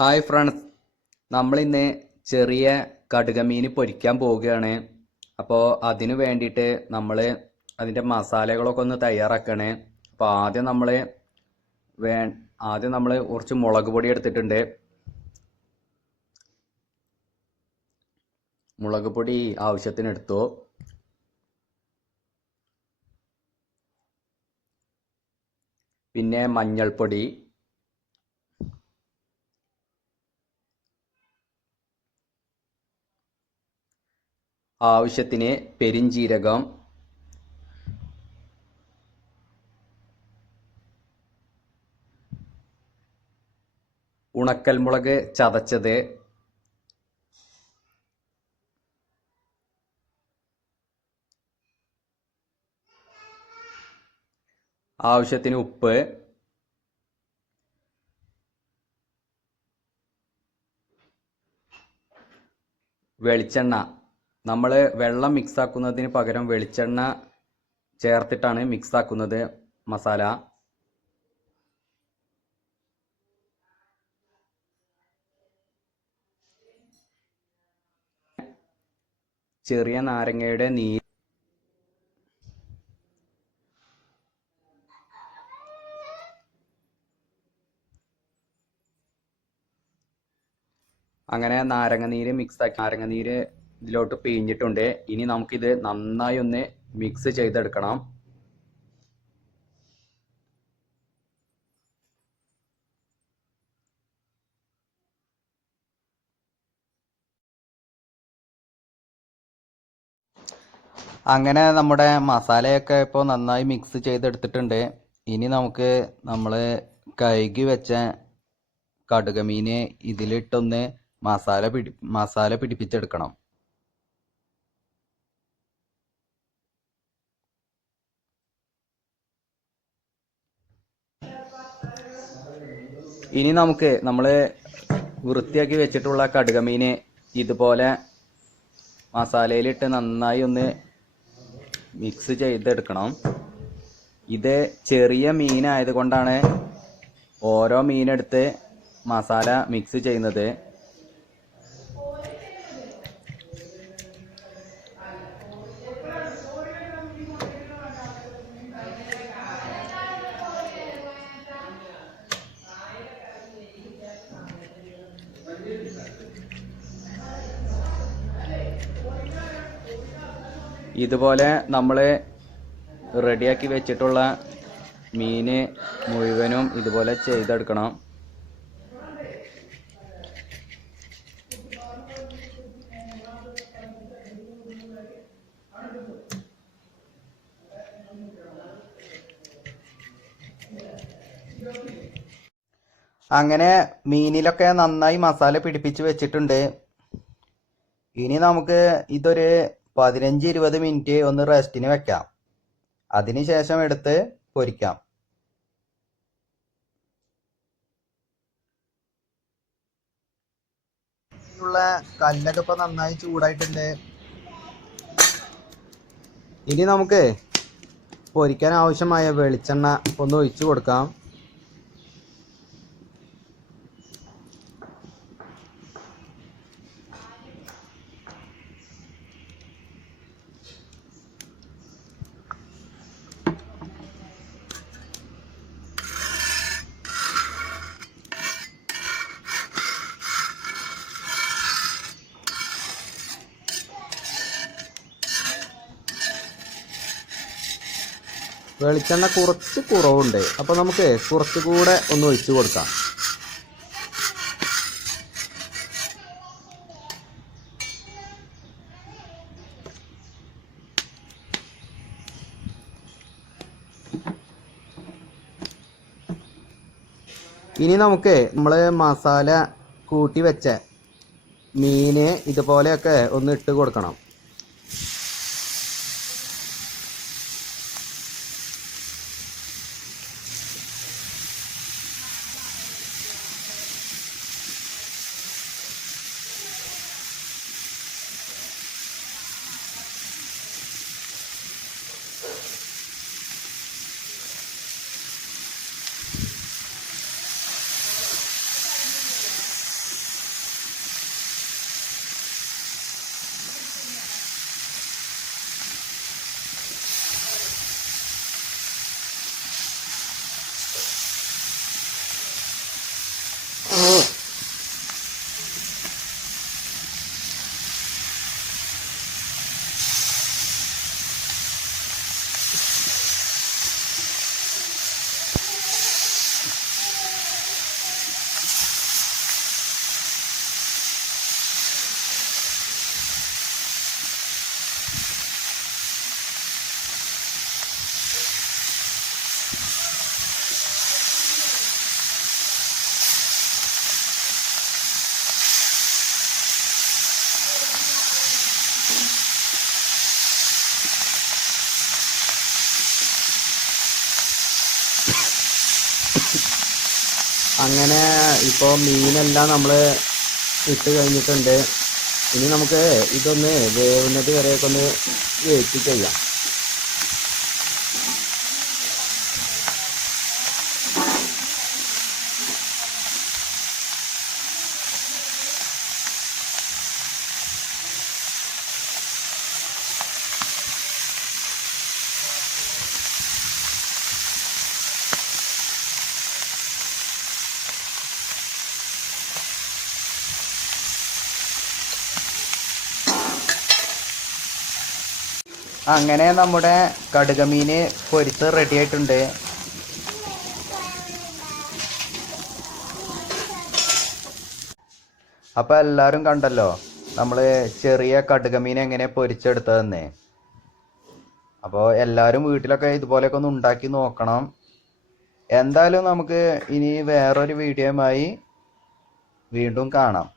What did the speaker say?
Hi friends നമ്മളിന്ന് ചെറിയ കടുകമീൻ പൊരിക്കാൻ പോവുകയാണ്. അപ്പോൾ അതിന് വേണ്ടിയിട്ട് നമ്മൾ അതിന്റെ മസാലകളൊക്കെ ഒന്ന് തയ്യാറാക്കണേ. അപ്പോൾ ആദ്യം നമ്മൾ വേ ആദ്യം നമ്മൾ കുറച്ച് മുളക് പൊടി എടുത്തിട്ടുണ്ട്. മുളക് പൊടി ആവശ്യത്തിന് എടുത്തു. പിന്നെ മഞ്ഞൾപ്പൊടി. ആവശ്യത്തിന് പെരിഞ്ജീരകം ഉണക്കൽമുളക് ചതച്ചത്. ആവശ്യത്തിന് ഉപ്പ്. വെളിച്ചെണ്ണ. നമ്മൾ വെള്ളം മിക്സ് ആക്കുന്നതിന് പകരം വെളിച്ചെണ്ണ ചേർത്തിട്ടാണ് മിക്സ് ആക്കുന്നത് മസാല. ചെറിയ നാരങ്ങയുടെ നീര് അങ്ങനെ നാരങ്ങ നീര് മിക്സ് ആക്കി നാരങ്ങ നീര് ഇതിലോട്ട് പിഴിഞ്ഞിട്ടുണ്ട്. ഇനി നമുക്കിത് നന്നായി ഒന്ന് മിക്സ് ചെയ്തെടുക്കണം. അങ്ങനെ നമ്മുടെ മസാലയൊക്കെ ഇപ്പോൾ നന്നായി മിക്സ് ചെയ്തെടുത്തിട്ടുണ്ട്. ഇനി നമുക്ക് നമ്മൾ കഴുകി വെച്ച കടുകമീനെ ഇതിലിട്ടൊന്ന് മസാല പിടി മസാല പിടിപ്പിച്ചെടുക്കണം. ഇനി നമുക്ക് നമ്മൾ വൃത്തിയാക്കി വെച്ചിട്ടുള്ള കടുകമീനെ ഇതുപോലെ മസാലയിലിട്ട് നന്നായി ഒന്ന് മിക്സ് ചെയ്തെടുക്കണം. ഇത് ചെറിയ മീനായത് കൊണ്ടാണ് ഓരോ മീനെടുത്ത് മസാല മിക്സ് ചെയ്യുന്നത്. ഇതുപോലെ നമ്മൾ റെഡിയാക്കി വെച്ചിട്ടുള്ള മീന് മുഴുവനും ഇതുപോലെ ചെയ്തെടുക്കണം. അങ്ങനെ മീനിലൊക്കെ നന്നായി മസാല പിടിപ്പിച്ച് വെച്ചിട്ടുണ്ട്. ഇനി നമുക്ക് ഇതൊരു പതിനഞ്ച് ഇരുപത് മിനിറ്റ് ഒന്ന് റെസ്റ്റിന് വെക്കാം. അതിനുശേഷം എടുത്ത് പൊരിക്കാം. ഉള്ള കല്ലൊക്കെ ഇപ്പൊ നന്നായി ചൂടായിട്ടുണ്ട്. ഇനി നമുക്ക് പൊരിക്കാൻ ആവശ്യമായ വെളിച്ചെണ്ണ ഒന്ന് ഒഴിച്ചു കൊടുക്കാം. വെളിച്ചെണ്ണ കുറച്ച് കുറവുണ്ട്. അപ്പോൾ നമുക്ക് കുറച്ചുകൂടെ ഒന്ന് ഒഴിച്ച് കൊടുക്കാം. ഇനി നമുക്ക് നമ്മൾ മസാല കൂട്ടി വെച്ച മീന് ഇതുപോലെയൊക്കെ ഒന്ന് ഇട്ട് കൊടുക്കണം. അങ്ങനെ ഇപ്പോൾ മീനെല്ലാം നമ്മൾ ഇട്ട് കഴിഞ്ഞിട്ടുണ്ട്. ഇനി നമുക്ക് ഇതൊന്ന് വേവുന്നത് വരെയൊക്കെ ഒന്ന് വെയിറ്റ് ചെയ്യാം. അങ്ങനെ നമ്മുടെ കടുകമീൻ പൊരിച്ച് റെഡി ആയിട്ടുണ്ട്. അപ്പോൾ എല്ലാവരും കണ്ടല്ലോ നമ്മൾ ചെറിയ കടുകമീൻ എങ്ങനെ പൊരിച്ചെടുത്തതെന്ന്. അപ്പോൾ എല്ലാവരും വീട്ടിലൊക്കെ ഇതുപോലെയൊക്കെ ഒന്ന് ഉണ്ടാക്കി നോക്കണം. എന്തായാലും നമുക്ക് ഇനി വേറൊരു വീഡിയോയുമായി വീണ്ടും കാണാം.